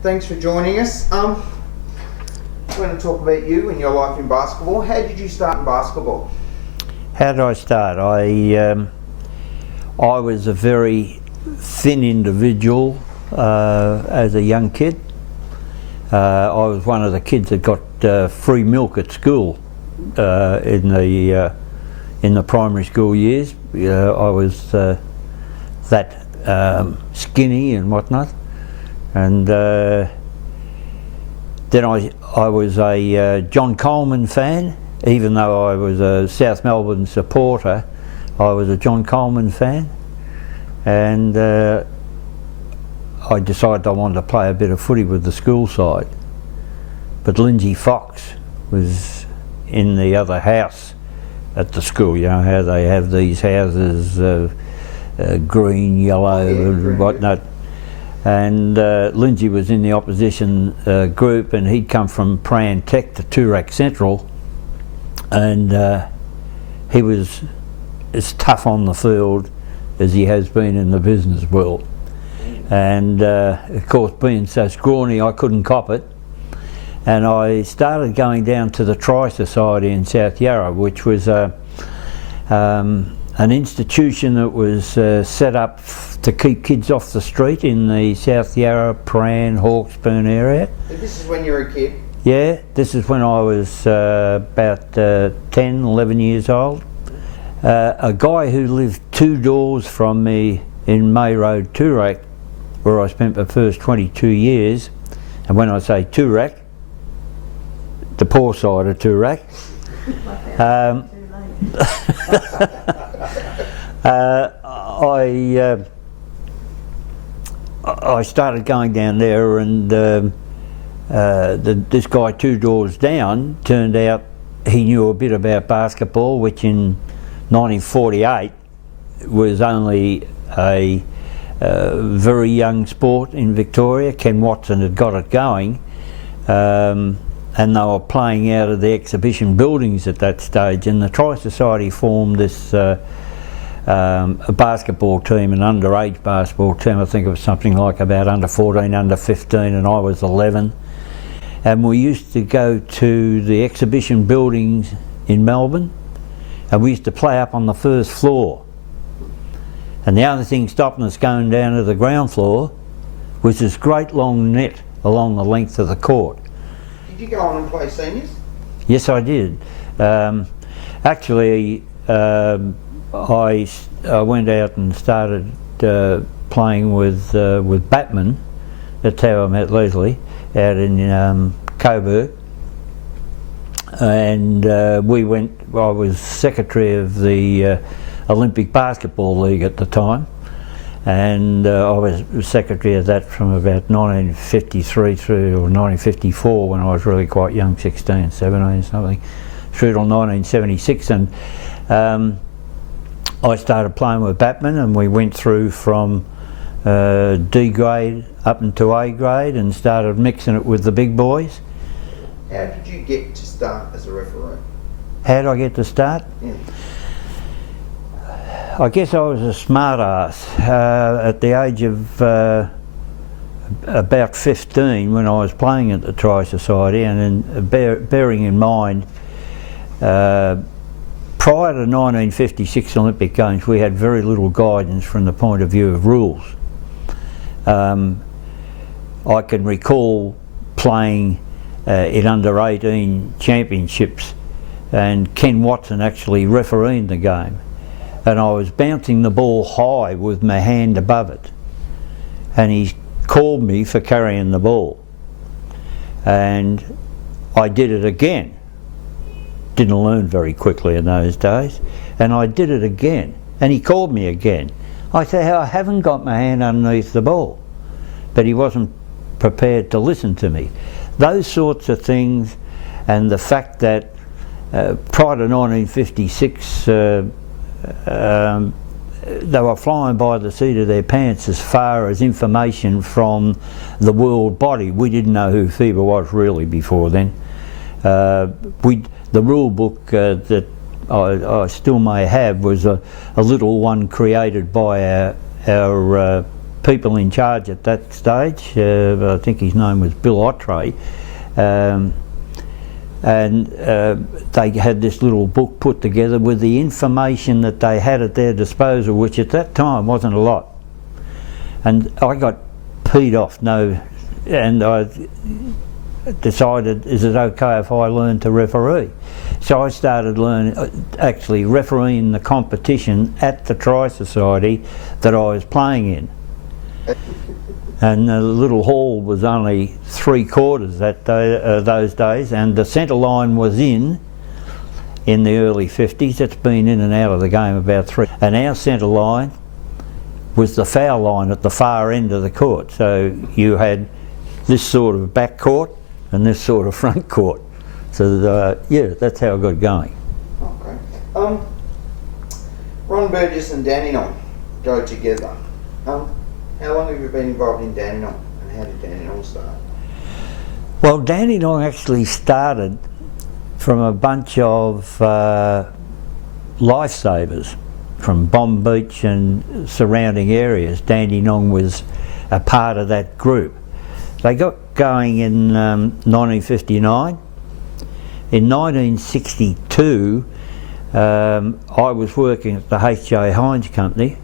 Thanks for joining us. We're going to talk about you and your life in basketball. How did you start in basketball? How did I start? I was a very thin individual as a young kid. I was one of the kids that got free milk at school in the primary school years. I was that skinny and whatnot, and then I was a John Coleman fan. Even though I was a South Melbourne supporter, I was a John Coleman fan, and I decided I wanted to play a bit of footy with the school side. But Lindsay Fox was in the other house at the school. You know how they have these houses, green, yellow, and whatnot. And Lindsay was in the opposition group, and he'd come from Pran Tech to Toorak Central, and he was as tough on the field as he has been in the business world. And of course, being so scrawny, I couldn't cop it, and I started going down to the Tri Society in South Yarra, which was an institution that was set up to keep kids off the street in the South Yarra, Pran, Hawkesbury area. This is when you were a kid? Yeah, this is when I was about 10, 11 years old. A guy who lived 2 doors from me in May Road, Toorak, where I spent the first 22 years, and when I say Toorak, the poor side of Toorak, I started going down there, and this guy 2 doors down turned out he knew a bit about basketball, which in 1948 was only a very young sport in Victoria. Ken Watson had got it going, and they were playing out of the exhibition buildings at that stage, and the Tri Society formed this a basketball team, an underage basketball team. I think it was something like about under 14, under 15, and I was 11. And we used to go to the exhibition buildings in Melbourne, and we used to play up on the first floor. And the other thing stopping us going down to the ground floor was this great long net along the length of the court. Did you go on and play seniors? Yes, I did. Actually, I went out and started playing with Batman. That's how I met Leslie, out in Coburg. And I was secretary of the Olympic Basketball League at the time, and I was secretary of that from about 1953 through to 1954, when I was really quite young, 16, 17 something, through till 1976. And I started playing with Batman, and we went through from D grade up into A grade and started mixing it with the big boys. How did you get to start as a referee? How did I get to start? Yeah. I guess I was a smart ass at the age of about 15 when I was playing at the Tri Society, and then bearing in mind prior to 1956 Olympic Games we had very little guidance from the point of view of rules. I can recall playing in under 18 championships, and Ken Watson actually refereeing the game, and I was bouncing the ball high with my hand above it, and he called me for carrying the ball, and I did it again. Didn't learn very quickly in those days, and I did it again, and he called me again. I said, I haven't got my hand underneath the ball, but he wasn't prepared to listen to me. Those sorts of things, and the fact that prior to 1956 they were flying by the seat of their pants as far as information from the world body. We didn't know who FIBA was really before then. The rule book that I still may have was a little one created by our people in charge at that stage. I think his name was Bill Ottrey. And they had this little book put together with the information that they had at their disposal, which at that time wasn't a lot. And I got peed off, and I decided, is it okay if I learn to referee? So I started actually refereeing the competition at the Tri-Society that I was playing in. And the little hall was only 3/4 that day, those days, and the centre line was in the early 50s. It's been in and out of the game about 3. And our centre line was the foul line at the far end of the court. So you had this sort of back court and this sort of front court. So yeah, that's how I got going. Okay. Ron Burgess and Dandenong go together. How long have you been involved in Dandenong, and how did Dandenong start? Well, Dandenong actually started from a bunch of lifesavers from Bomb Beach and surrounding areas. Dandenong was a part of that group. They got going in 1959. In 1962, I was working at the H.J. Hines Company,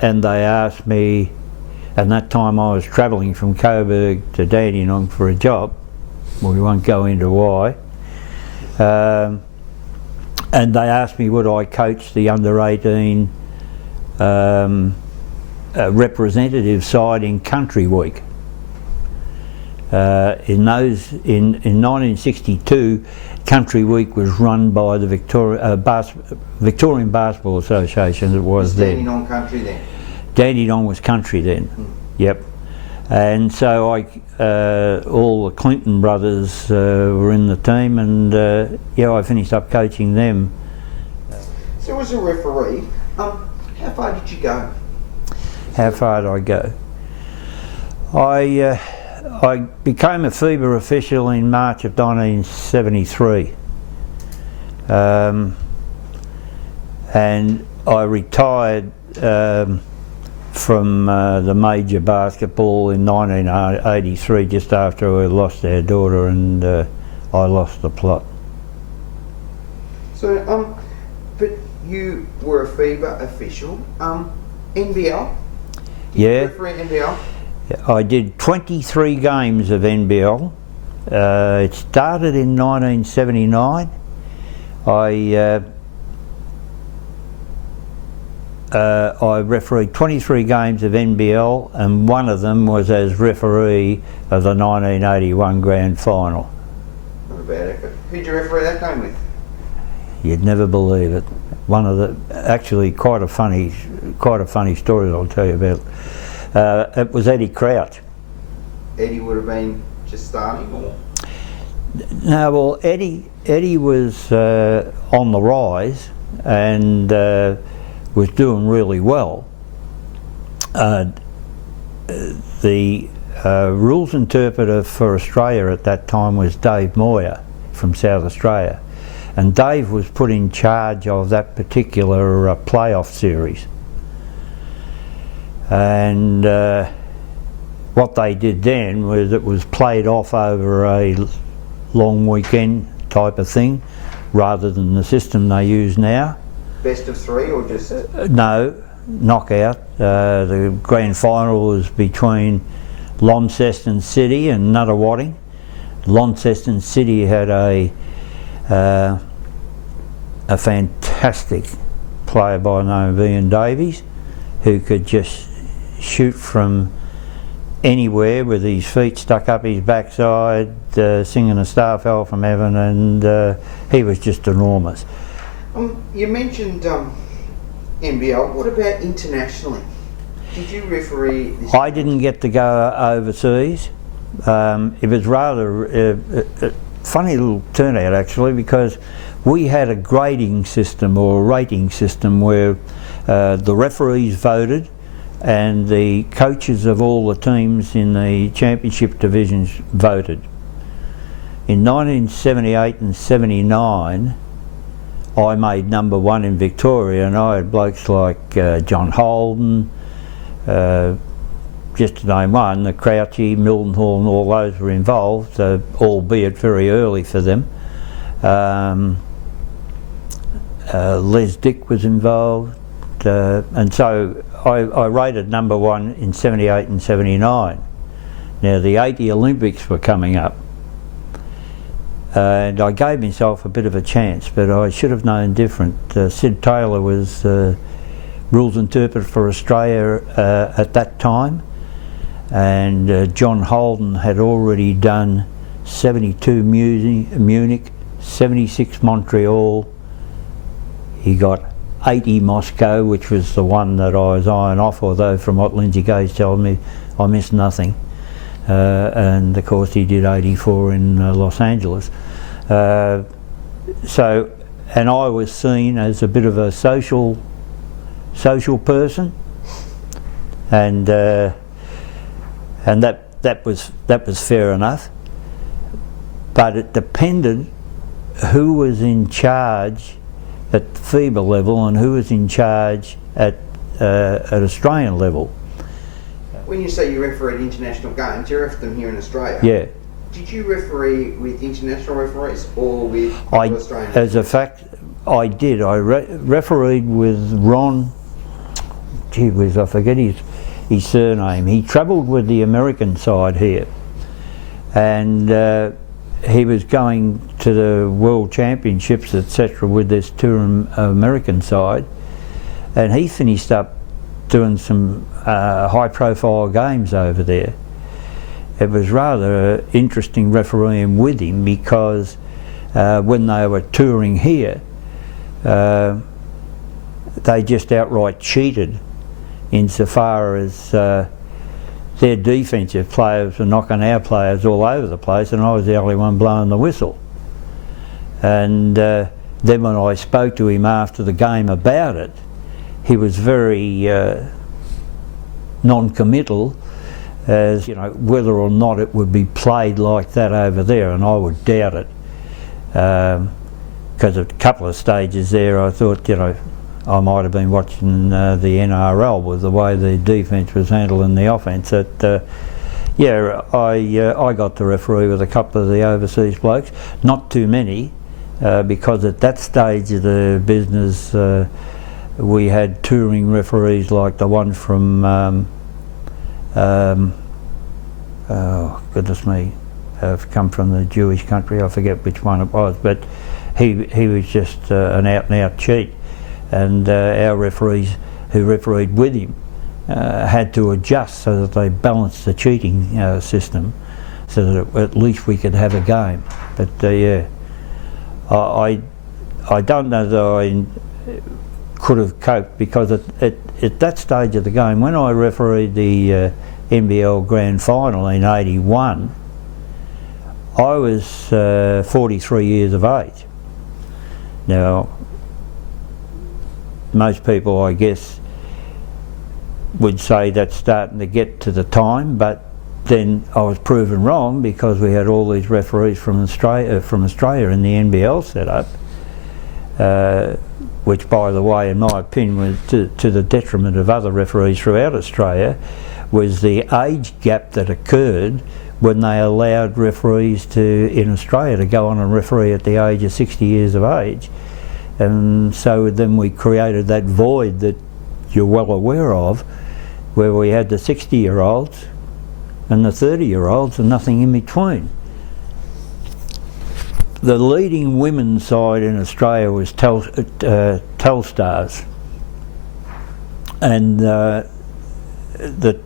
and they asked me, and that time I was travelling from Coburg to Dandenong for a job. Well, we won't go into why. And they asked me would I coach the under-18 representative side in Country Week. In 1962, Country Week was run by the Victorian Basketball Association. It was then. Dandenong Country then? Dandenong was country then, yep. And so all the Clinton brothers were in the team, and yeah, I finished up coaching them. So as a referee, how far did you go? How far did I go? I became a FIBA official in March of 1973, and I retired from the major basketball in 1983, just after we lost our daughter, and I lost the plot. So, but you were a FIBA official. NBL? Yeah. Referee NBL? I did 23 games of NBL. It started in 1979. I refereed 23 games of NBL, and one of them was as referee of the 1981 Grand Final. Not a bad effort. Who'd you referee that game with? You'd never believe it. One of the, actually quite a funny story I'll tell you about. It was Eddie Crouch. Eddie would have been just starting, or? No, well, Eddie was on the rise and was doing really well. The rules interpreter for Australia at that time was Dave Moyer from South Australia, and Dave was put in charge of that particular playoff series. And what they did then was it was played off over a long weekend type of thing, rather than the system they use now. Best of 3 or just? No, knockout. The grand final was between Launceston City and Nuttawading. Launceston City had a fantastic player by the name of Ian Davies, who could just shoot from anywhere with his feet stuck up his backside, singing "A Star Fell from Heaven," and he was just enormous. You mentioned NBL. What about internationally? Did you referee this? I didn't get to go overseas. It was rather a funny little turnout actually, because we had a grading system or a rating system where the referees voted and the coaches of all the teams in the championship divisions voted. In 1978 and 79, I made #1 in Victoria, and I had blokes like John Holden, just to name one, the Crouchy, Mildenhall and all those were involved, albeit very early for them. Les Dick was involved, and so I rated number one in 78 and 79. Now the 80 Olympics were coming up, and I gave myself a bit of a chance, but I should have known different. Sid Taylor was rules interpreter for Australia at that time, and John Holden had already done 72 Munich, 76 Montreal. He got 80 Moscow, which was the one that I was eyeing off, although from what Lindsay Gage told me, I missed nothing. And of course he did 84 in Los Angeles. So, and I was seen as a bit of a social person, and that was fair enough. But it depended who was in charge at FIBA level and who was in charge at Australian level. When you say you refereed international games, you refereed them here in Australia. Yeah. Did you referee with international referees or with Australian? As a fact, I did. I refereed with Ron. Gee whiz, I forget his surname. He travelled with the American side here, and he was going to the World Championships, etc., with this touring American side, and he finished up doing some high-profile games over there. It was rather interesting refereeing with him because when they were touring here, they just outright cheated insofar as their defensive players were knocking our players all over the place, and I was the only one blowing the whistle. And then when I spoke to him after the game about it, he was very non-committal, as you know, whether or not it would be played like that over there, and I would doubt it, because at a couple of stages there I thought, you know, I might have been watching the NRL with the way the defence was handling the offence. Yeah, I got to referee with a couple of the overseas blokes, not too many, because at that stage of the business we had touring referees like the one from, oh goodness me, I've come from the Jewish country, I forget which one it was, but he was just an out and out cheat. And our referees who refereed with him had to adjust so that they balanced the cheating system so that at least we could have a game. But yeah, I don't know that I could have coped, because at that stage of the game, when I refereed the NBL Grand Final in '81, I was 43 years of age. Now, most people, I guess, would say that's starting to get to the time, but then I was proven wrong because we had all these referees from Australia in the NBL setup, which, by the way, in my opinion, was to the detriment of other referees throughout Australia, was the age gap that occurred when they allowed referees in Australia to go on and referee at the age of 60 years of age. And so then we created that void that you're well aware of, where we had the 60-year-olds and the 30-year-olds and nothing in between. The leading women's side in Australia was Telstars, and the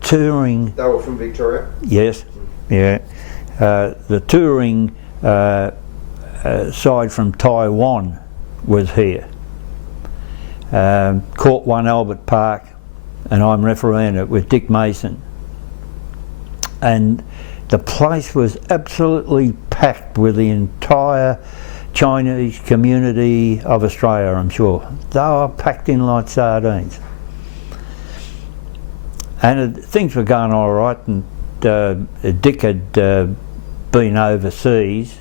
touring... They were from Victoria? Yes, yeah. The touring side from Taiwan was here. Court 1 Albert Park, and I'm refereeing it with Dick Mason. And the place was absolutely packed with the entire Chinese community of Australia, I'm sure. They were packed in like sardines. And things were going all right, and Dick had been overseas